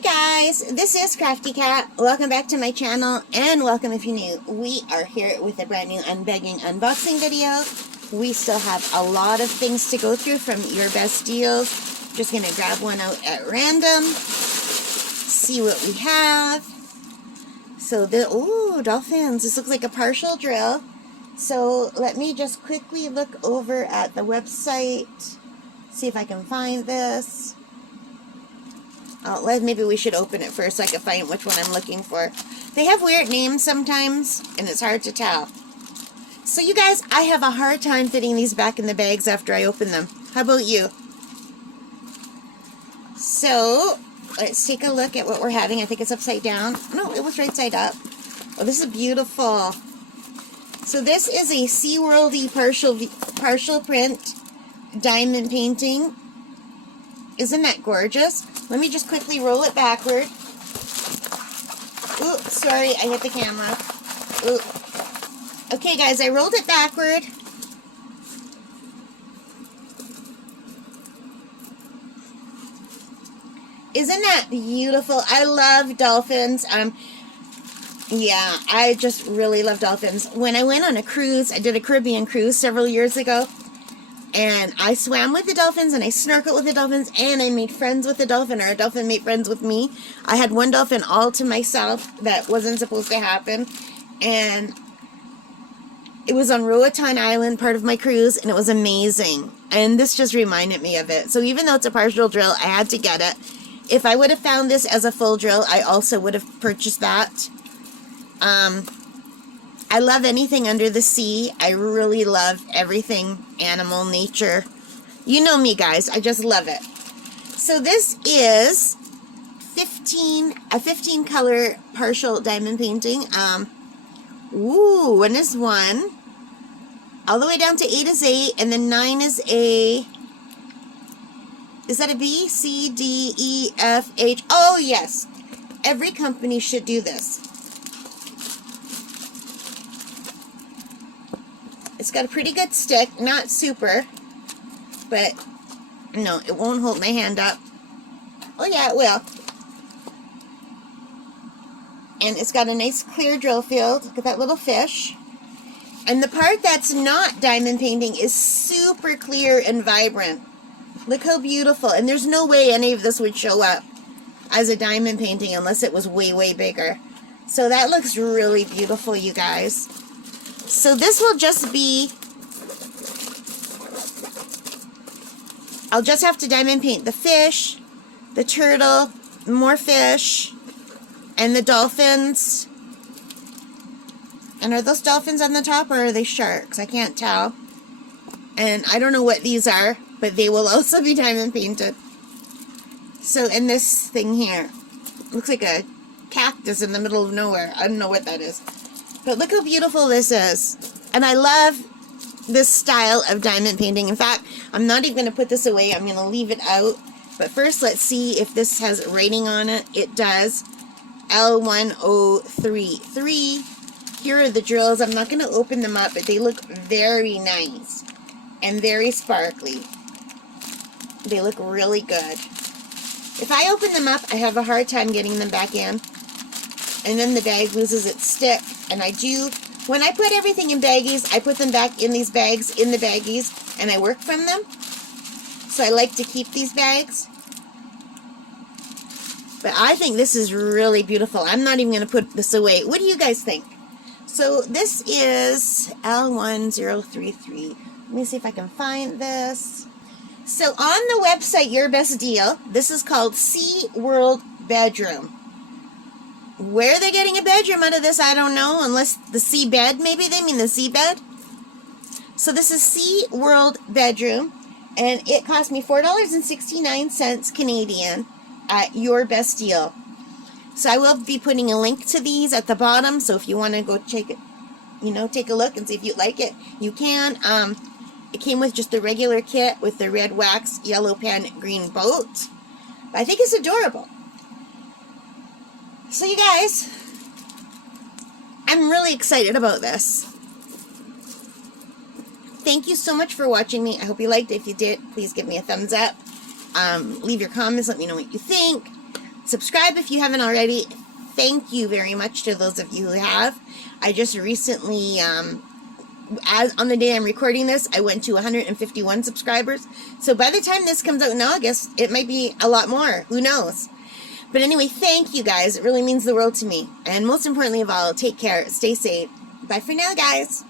Hi guys, this is Crafty Cat. Welcome back to my channel, and welcome if you're new. We are here with a brand new unboxing video. We still have a lot of things to go through from Your Best Deals. Just gonna grab one out at random, see what we have. So ooh, Dolphins. This looks like a partial drill. So let me just quickly look over at the website, see if I can find this. Maybe we should open it first so I can find which one I'm looking for. They have weird names sometimes, and it's hard to tell. So you guys, I have a hard time fitting these back in the bags after I open them. How about you? So, let's take a look at what we're having. I think it's upside down. No, it was right side up. Oh, this is beautiful. So this is a SeaWorld-y partial print diamond painting. Isn't that gorgeous? Let me just quickly roll it backward. Oops, sorry, I hit the camera. Ooh. Okay, guys, I rolled it backward. Isn't that beautiful? I love dolphins. Yeah, I just really love dolphins. When I went on a cruise, I did a Caribbean cruise several years ago. And I swam with the dolphins, and I snorkeled with the dolphins, and I made friends with the dolphin, or a dolphin made friends with me. I had one dolphin all to myself. That wasn't supposed to happen. And it was on Roatan Island, part of my cruise, and it was amazing. And this just reminded me of it. So even though it's a partial drill, I had to get it. If I would have found this as a full drill, I also would have purchased that. I love anything under the sea. I really love everything animal, nature. You know me, guys. I just love it. So this is a 15 color partial diamond painting. Ooh, 1 is 1. All the way down to 8 is 8, and then 9 is a... Is that a B? C, D, E, F, H. Oh, yes. Every company should do this. It's got a pretty good stick, not super, but no, it won't hold my hand up. Oh yeah, it will. And it's got a nice clear drill field. Look at that little fish. And the part that's not diamond painting is super clear and vibrant. Look how beautiful. And there's no way any of this would show up as a diamond painting unless it was way, way bigger. So that looks really beautiful, you guys. So this will just be, I'll just have to diamond paint the fish, the turtle, more fish, and the dolphins. And are those dolphins on the top, or are they sharks? I can't tell. And I don't know what these are, but they will also be diamond painted. So, and this thing here, looks like a cactus in the middle of nowhere. I don't know what that is. But look how beautiful this is. And I love this style of diamond painting. In fact, I'm not even going to put this away. I'm going to leave it out. But first, let's see if this has writing on it. It does. L1033. Here are the drills. I'm not going to open them up, but they look very nice and very sparkly. They look really good. If I open them up, I have a hard time getting them back in. And then the bag loses its stick. And I do, when I put everything in baggies, I put them back in these bags, in the baggies, and I work from them. So I like to keep these bags. But I think this is really beautiful. I'm not even going to put this away. What do you guys think? So this is L1033. Let me see if I can find this. So on the website, Your Best Deal, this is called SeaWorld Bedroom. Where they're getting a bedroom out of this, I don't know, unless the seabed, maybe they mean the seabed. So this is SeaWorld Bedroom, and it cost me $4.69 Canadian at Your Best Deal. So I will be putting a link to these at the bottom, so if you want to go check it, take a look and see if you like it, you can. It came with just the regular kit with the red wax, yellow pen, green boat. But I think it's adorable. So you guys, I'm really excited about this. Thank you so much for watching me. I hope you liked it. If you did, please give me a thumbs up. Leave your comments. Let me know what you think. Subscribe if you haven't already. Thank you very much to those of you who have. I just recently, as on the day I'm recording this, I went to 151 subscribers. So by the time this comes out in August, it might be a lot more. Who knows? But anyway, thank you guys. It really means the world to me. And most importantly of all, take care. Stay safe. Bye for now, guys.